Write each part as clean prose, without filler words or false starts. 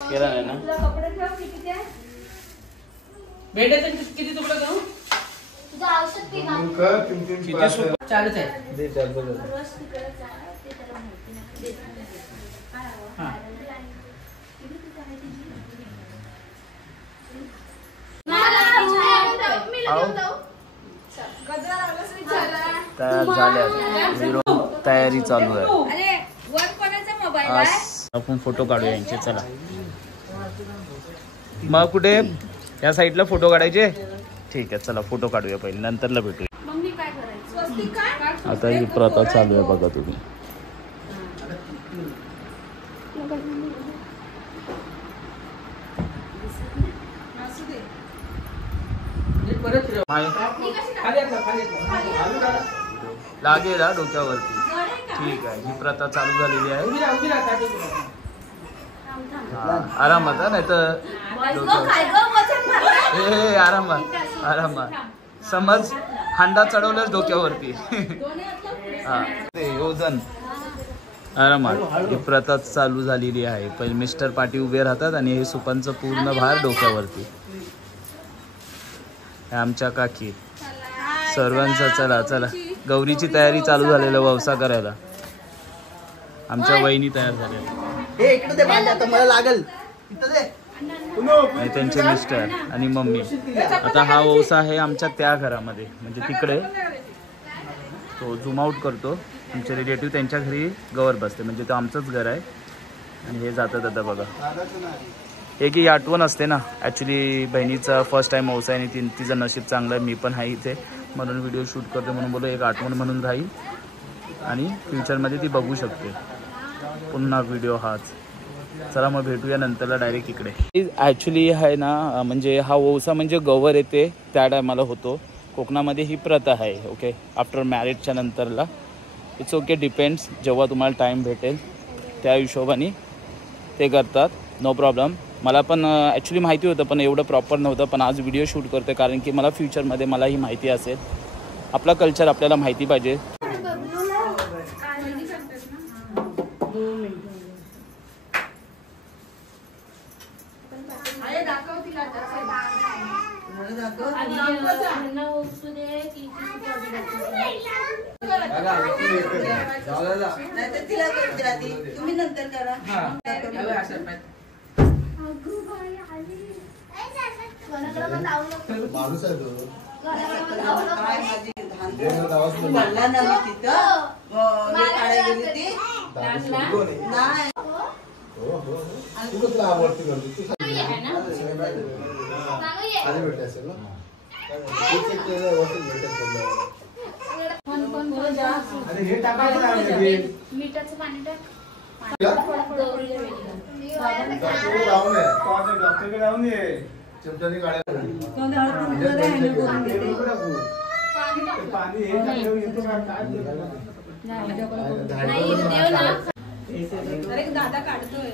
केला नाही ना कपडे ठेव किती आहे भेटायचं किती तुकडा करू तुझं औषध पी ना किती चारच आहे दे चार बघ रोज तिकडे जा ते त्याला माहिती नाही हां तयार झाल्या तयारी चालू आहे अरे वर कोणाचा मोबाईल आज आपण फोटो काढूया यांचे चला मग कुठे या साईडला फोटो काढायचे ठीक आहे चला फोटो काढूया पहिले नंतरला भेटूया मग मी काय करायचं स्वस्तिक काय आता ही प्रथा चालू आहे बघा तुम्ही लागेल हा डोक्यावरती ठीक आहे ही प्रथा चालू झालेली आहे आरामात नाही तर आरामात आरामात समज हांडा चढवलंच डोक्यावरती हा ते योजन आरामात ही प्रथा चालू झालेली आहे पहिले मिस्टर पाटी उभे राहतात आणि हे सुपांचं पूर्ण भार डोक्यावरती आमच्या काकी सर्वांचा चला चला गौरीची तयारी चालू झालेलं ववसा करायला आमच्या वहिनी तयार झाल्या मला लागल आणि त्यांचे मिस्टर आणि मम्मी आता हा ववसा आहे आमच्या त्या घरामध्ये म्हणजे तिकडे तो झूम आउट करतो आमचे रिलेटिव्ह त्यांच्या घरी गवर बसते म्हणजे तो आमचंच घर आहे आणि हे जातात आता बघा एक ही आठवण असते ना ॲक्च्युली बहिणीचा फर्स्ट टाईम ववसा आहे आणि तिचं नशीब चांगलं आहे मी पण आहे इथे म्हणून व्हिडिओ शूट करते म्हणून बोलू एक आठवण म्हणून राहील आणि फ्युचरमध्ये ती बघू शकते पुन्हा व्हिडिओ हाच चला मग भेटूया नंतरला डायरेक्ट इकडे ॲक्च्युली आहे ना म्हणजे हा ववसा म्हणजे गवर येते त्या टायमाला होतो कोकणामध्ये ही प्रथा आहे ओके आफ्टर मॅरेजच्या नंतरला इट्स ओके डिपेंड्स जेव्हा तुम्हाला टाईम भेटेल त्या हिशोबाने ते करतात नो प्रॉब्लेम मला पण ॲक्च्युली माहिती होतं पण एवढं प्रॉपर नव्हतं पण आज व्हिडिओ शूट करते कारण की मला फ्युचरमध्ये मला ही माहिती असेल आपला कल्चर आपल्याला माहिती पाहिजे तुम्ही नंतर करा माणूस आहे तो म्हणला ना मी तिथं काढायला गेली ती नाही तुला आवडते करतो तू खाली भेटले असेल ना हे टाकायचं मीठाचं पाणी टाक डॉक्टरकडे जाऊन ये चिमट्याने गाड्या पाणी दादा काढतोय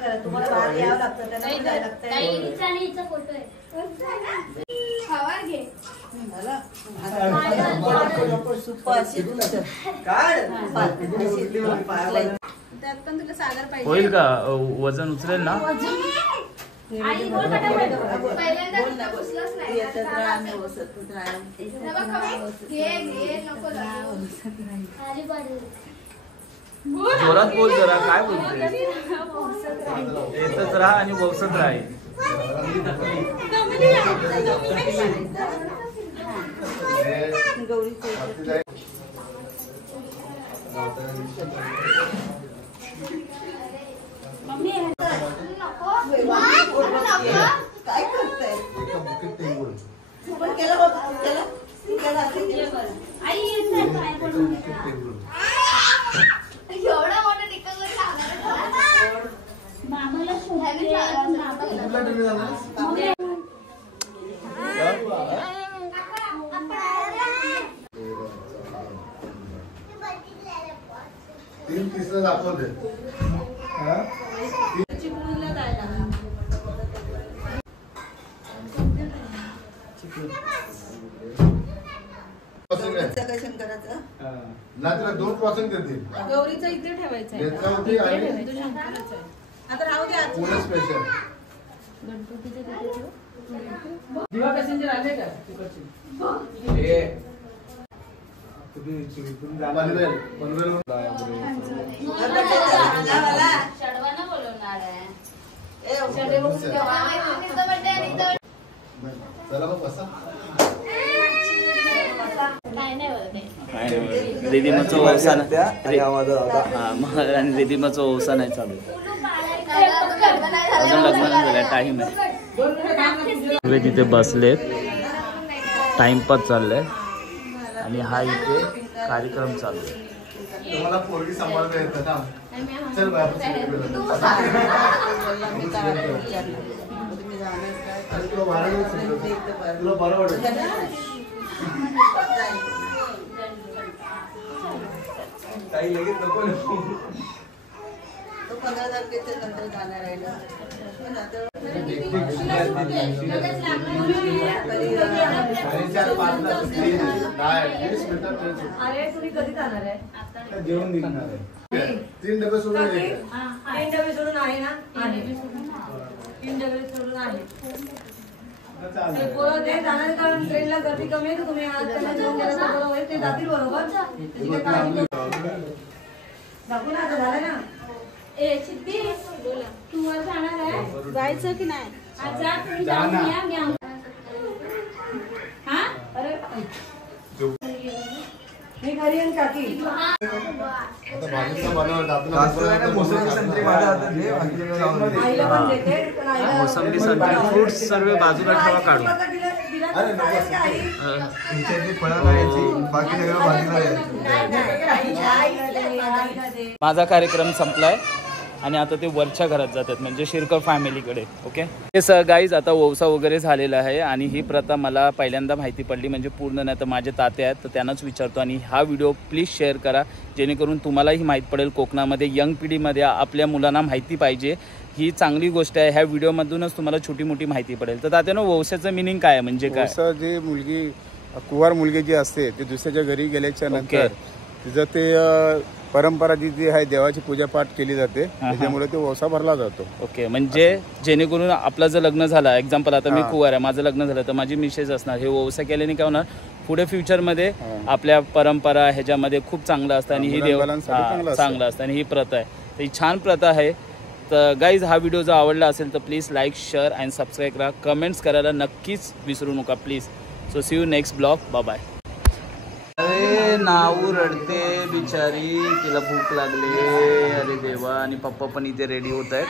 घरात तुम्हाला बाहेर यावं लागतं त्यांना फोटो आहे त्यात पण तुला सागर पाहिजे होईल का वजन उचलेल ना जोरात बोल जरा काय बोलते येतच राहा आणि ववसत राहील काय करताय पण केलं एवढा मोठा टिकल मामाला तीन तिसरं दाखवते शंकराचं ना तिला 2 क्रॉसिंग देतील. गौरीचं इथे ठेवायचं आहे. नेत्रावती आणि आता राहू दे आज. पुणे स्पेशल. दिवा पॅसेंजर आले का तिकडचे? पनवेल षडवाना बोलवणार आहे. चला मग बसा. काय नाही बोलत आहे. रिदिमाचा ओवसा आणि रिदिमाचा ओवसा नाही चालू. अजून लग्न नाही झालं, टाइम आहे. सगळे तिथे बसलेत, टाइमपास चाललाय आणि हा इथे कार्यक्रम चालू आहे. तुम्हाला पोरगी सांभाळता येतं ना. चल बाय आपण तुला बरं वाटेल. काही लगेच नको. तो 15 तारखेच्या नंतर जाणार आहे ना. अरे तुम्ही कधी जाणार आहे? जेवण निघणार आहे. 3 डबे सोडून एक. 3 डबे सोडून आहे ना. 3 डबे सोडून आहे. ते जाणार कारण ट्रेनला गर्दी कमी आहे. तुम्ही त्यांना जेवण द्यायला बरोबर होईल. ते जातील बरोबर. त्याची काही काळजी दाखवून आता झालं ना. ए सिद्धी तू वर जाणार आहे? जायचं की नाही? आज जा तुम्ही जाऊन या. मी हा अरे मी घरी येईन काकी. आता भाजीचं बनवलं आपल्याला आईला पण देते. पण आईला मोसंबी संत्री फ्रुट्स सर्व बाजूला ठेवा काढून. अरे नको. माझा कार्यक्रम संपलाय आणि आता ते वरच्या घरात जातात म्हणजे शिरकर फॅमिलीकडे. ओके हे गाईज आता ओवसा वगैरे झालेला आहे आणि ही प्रथा मला पहिल्यांदा माहिती पडली, म्हणजे पूर्ण नाही तर माझे ताते आहेत तर त्यांनाच विचारतो. आणि हा व्हिडिओ प्लीज शेअर करा जेणेकरून तुम्हालाही माहीत पडेल. कोकणामध्ये यंग पिढीमध्ये आपल्या मुलांना माहिती पाहिजे, ही चांगली गोष्ट आहे. ह्या व्हिडिओमधूनच तुम्हाला छोटी मोठी माहिती पडेल. तर तात्यानं ओवसाचं मिनिंग काय आहे म्हणजे काय? ओवसा जी मुलगी कुवार मुलगी जी असते ती दुसऱ्याच्या घरी गेल्याच्या नंतर तिचं ते परंपरा जी आहे देवाची पूजापाठ केली जाते, त्याच्यामुळे ते ओवसा भरला जातो. ओके म्हणजे जेणेकरून आपलं जर लग्न झालं, एक्झाम्पल आता मी कुवार आहे, माझं लग्न झालं तर माझी मिसेस असणार. हे ओवसा केल्याने काय होणार, पुढे फ्युचरमध्ये आपल्या परंपरा ह्याच्यामध्ये खूप चांगलं असतं आणि ही देव चांगलं असतं आणि ही प्रथा आहे. तर ही छान प्रथा आहे. तर गाईज हा व्हिडिओ जर आवडला असेल तर please like share and subscribe करा. कमेंट्स करायला नक्कीच विसरू नका please. So see you next blog. Bye. अरे नाऊ रडते बिचारी, तिला भूक लागली. अरे देवा. आणि पप्पा पण इथे रेडी होत आहेत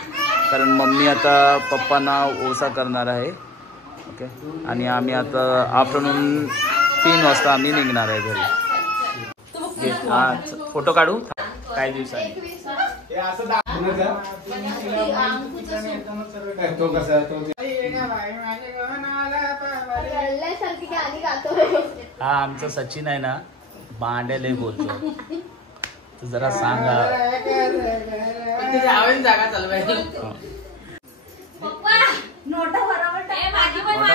कारण मम्मी आता पप्पांना ओवसा करणार आहे. ओके आणि आम्ही आता आफ्टरनून 3 वाजता आम्ही निघणार आहे घरी. हां फोटो काढू काही दिवसांनी. हा आमचा सचिन आहे ना, भांड्याला बोलतो. तू जरा सांगा. जागा चालवायची. नोटा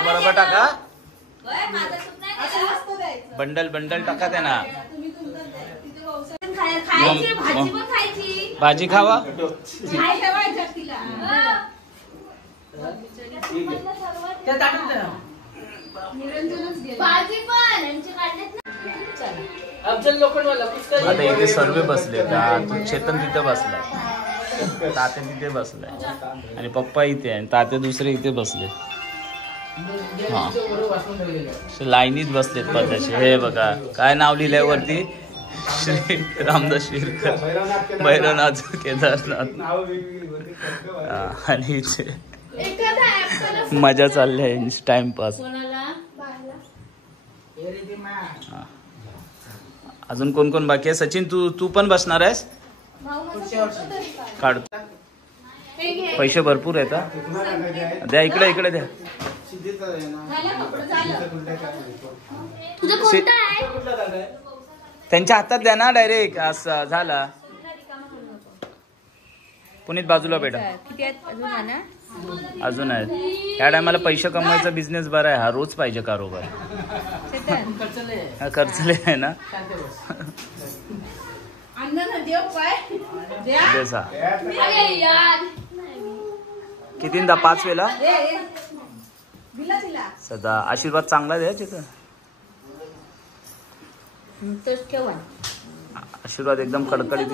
बरोबर टाका. बंडल बंडल टाका त्यांना. खायची भाजी पण खायची. भाजी खावा. काय ठेवायचं तिला? त्या ताटून द्या. भाजी पण यांची काढण्यात ना. अफजल लोखंडवाला पुस्तक. आता इथे सर्व बसले. तू चेतन तिथे बसलाय, तात्या तिथे बसलाय आणि पप्पा इथे आहे, तात्या दुसरे इथे बसले. हा लाईनीत बसलेत पदाचे. हे बघा काय नाव लिहिलंय वरती, श्री रामदास शिरकर, भैरवनाथ, केदारनाथ. आणि मजा चालली आहे, टाइमपास. अजून कोण कोण बाकी आहे? सचिन तू पण बसणार आहेस? काढ. पैसे भरपूर आहेत. द्या इकडे इकडे द्या. त्यांच्या हातात द्या ना डायरेक्ट. असं झाला. पुनीत बाजूला बेटा. किती आहेत अजून? अजून आहेत. ह्या टायमाला पैसे कमवायचा बिझनेस बरा आहे. हा रोज पाहिजे कारोबार. हा खर्चले आहे ना. बेसा कितींदा 5 वेळा सदा आशीर्वाद चांगला द्या तिथं. आशीर्वाद एकदम कडकडीत.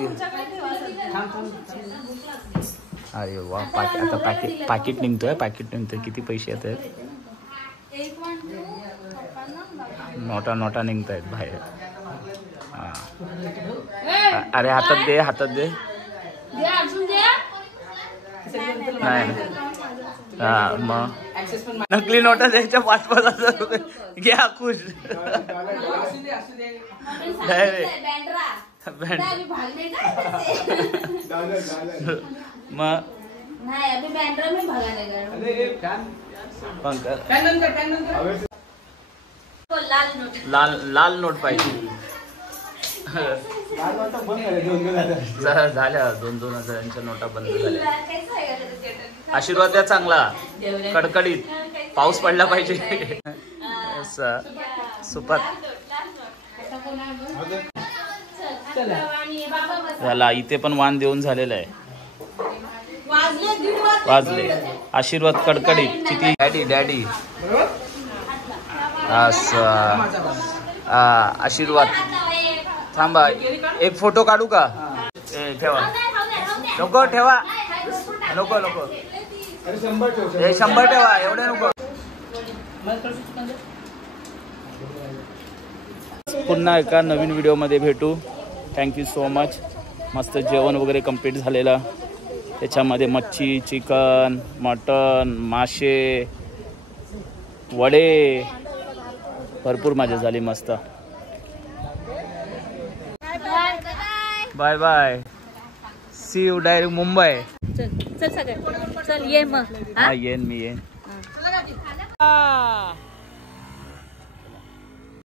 अरे वा. आता पाकिट निघतोय. किती पैसे येत आहेत. नोटा निघत आहेत बाहेर. अरे हातात दे. नाही हा मग नकली नोटा द्यायच्या 5,000 रुपये घ्या खुश. मग लाल नोट पाहिजे. झाल्या 2,000-2,000च्या नोटा बंद झाल्या. आशीर्वाद द्या चांगला कडकडीत. पाऊस पडला पाहिजे. सुपर झाला. इथे पण वाण देऊन झालेला आहे. वाजले. आशीर्वाद कडकडीत. किती डॅडी आशीर्वाद. थांबा एक फोटो काढू का. ठेवा नको. ठेवा नको 100 ठेवा. एवढे नको. पुन्हा एका नवीन व्हिडिओमध्ये भेटू. Thank you so much. मस्त जेवण वगैरे कम्प्लीट झालेलं. त्याच्यामध्ये मच्छी, चिकन, मटन, मासे, वडे, भरपूर मजा झाली. मस्त. Bye bye. See you direct Mumbai. चल सगळे चल ये मग. येईन मी.